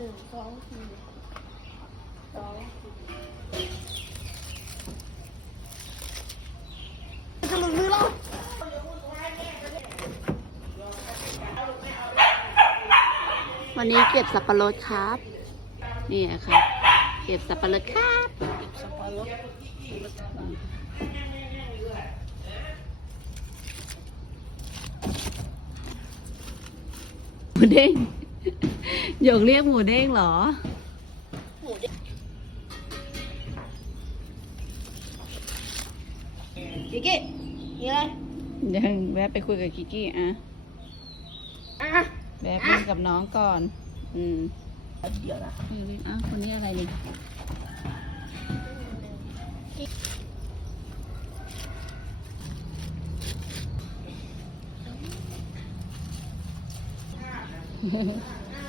1 2 4 2จะหลุดมือเราวันนี้เก็บสับปะรดครับนี่ครับเก็บสับปะรดครับสับปะรดหมูเด้งหยกเรียกหมูเด้งเหรอหมูเด้งกิกกี้มีอะไรยังแวะไปคุยกับกิกกี้อ่ะแวะคุยกับน้องก่อนเดี๋ยวนะอ้าวคนนี้อะไรนี่